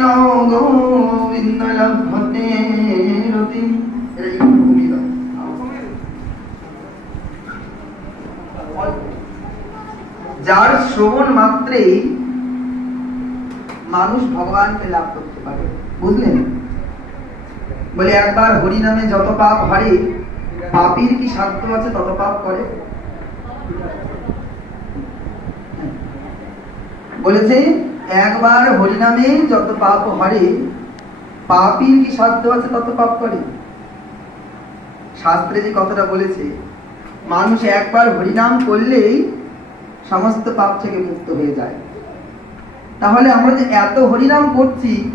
দাও। যার শ্রবণ মাত্রেই মানুষ ভগবানকে লাভ করতে পারে বুঝলেন বলে একবার হরি নামে যত পাপ হারে, পাপির কি সাধ্য আছে তত পাপ করে? বলেছে একবার হরিনামে যত পাপ হারে, পাপীর কি সাধ্য আছে তত পাপ করে? শাস্ত্রে যে কথাটা বলেছে, মানুষ একবার হরিনাম করলেই সমস্ত পাপ থেকে মুক্ত হয়ে যায়। তাহলে আমরা যে এত হরিনাম করছি,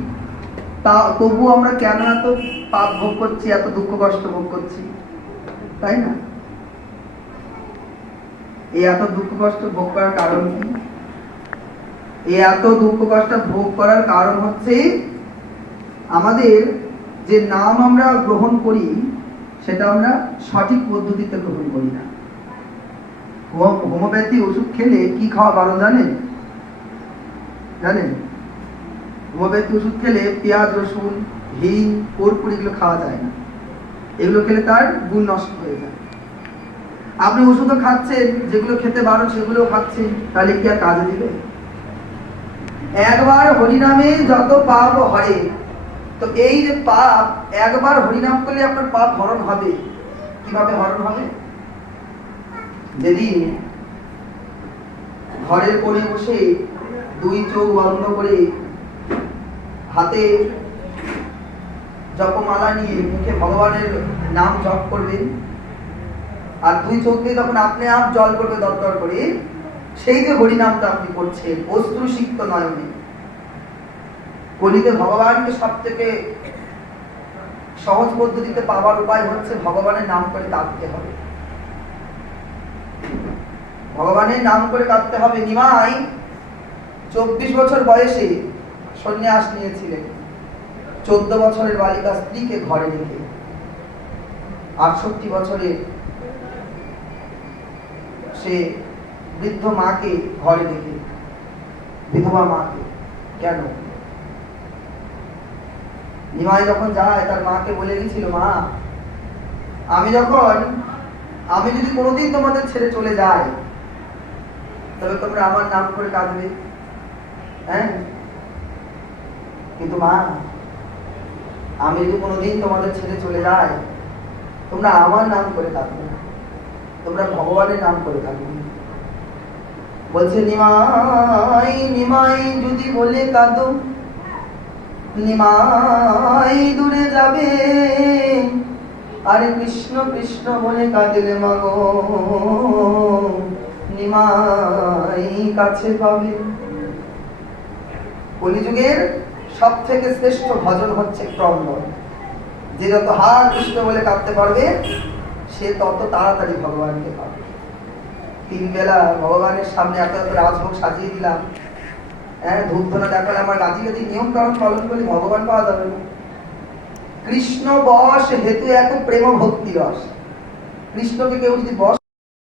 তা তবু আমরা কেন এত পাপ ভোগ করছি, এত দুঃখ কষ্ট ভোগ করছি? তাই না? এই এত দুঃখ কষ্ট ভোগ করার কারণ কি? এই এত দুঃখ কষ্ট ভোগ করার কারণ হচ্ছে আমাদের যে নাম আমরা গ্রহণ করি, সেটা আমরা সঠিক পদ্ধতিতে গ্রহণ করি না। হোম- হোমিওপ্যাথি ওষুধ খেলে কি খাওয়া বারণ জানেন? জানেন? হোমিওপ্যাথি ওষুধ খেলে পেঁয়াজ, রসুন, হিং, কর্পূর এগুলো খাওয়া যায় না। এগুলো খেলে তার গুণ নষ্ট হয়ে যায়। আপনি ওষুধও খাচ্ছেন, যেগুলো খেতে বারণ সেগুলো খাচ্ছেন, তাহলে কি আর কাজে দিবে? একবার হরিনামে যত পাপ হরে, তো এই যে পাপ, একবার হরিনাম করলে আপনার পাপ হরণ হবে। কীভাবে হরণ হবে? যেদিন ঘরের কোণে বসে দুই চোখ বন্ধ করে হাতে জপমালা নিয়ে মুখে ভগবানের নাম জপ করবেন, আর দুই চোখ দিয়ে তখন আপনি আপ জল করবে দরদর করে সেই যে হরিনামটা আপনি করছেন অশ্রু সিক্ত নয়নে কলিতে ভগবানকে সব থেকে সহজ পদ্ধতিতে পাওয়ার উপায় হচ্ছে ভগবানের নাম করে কাঁদতে হবে। ভগবানের নাম করে কাঁদতে হবে নিমাই, চব্বিশ বছর বয়সে সন্ন্যাস নিয়েছিলেন। চোদ্দ বছরের বালিকা স্ত্রীকে ঘরে রেখে, আটষট্টি বছরে সে বৃদ্ধ মাকে ঘরে রেখে বিধবা মাকে, কেন? নিমাই যখন যায়, তার মাকে বলে গেছিল মা, আমি যখন, আমি যদি কোনোদিন তোমাদের ছেড়ে চলে যাই, তবে তোমরা আমার নাম করে কাঁদবে। হ্যাঁ? কিন্তু মা, আমি যদি কোনোদিন তোমাদের ছেড়ে চলে যাই, তোমরা আমার নাম করে কাঁদবে তোমরা ভগবানের নাম করে কাঁদবে। বলছে, নিমাই নিমাই যদি বলে কাঁদো, নিমাই দূরে যাবে। আরে কৃষ্ণ কৃষ্ণ বলে কাঁদিলে মাগো নিমাই কাছে পাবে। কলিযুগের সব থেকে শ্রেষ্ঠ ভজন হচ্ছে ক্রন্দন যে যত হার কৃষ্ণ বলে কাঁদতে পারবে, সে তত তাড়াতাড়ি ভগবানকে পাবে। তিন বেলা ভগবানের সামনে এত এত রাজভোগ সাজিয়ে দিলাম। হ্যাঁ ধূপ ধরা দেখালে আমার গাছি গাছি নিয়ম কারণ পালন করলে ভগবান পাওয়া যাবে না। কৃষ্ণ বস হেতু এত প্রেম ভক্তি রস। কৃষ্ণকে কেউ যদি বস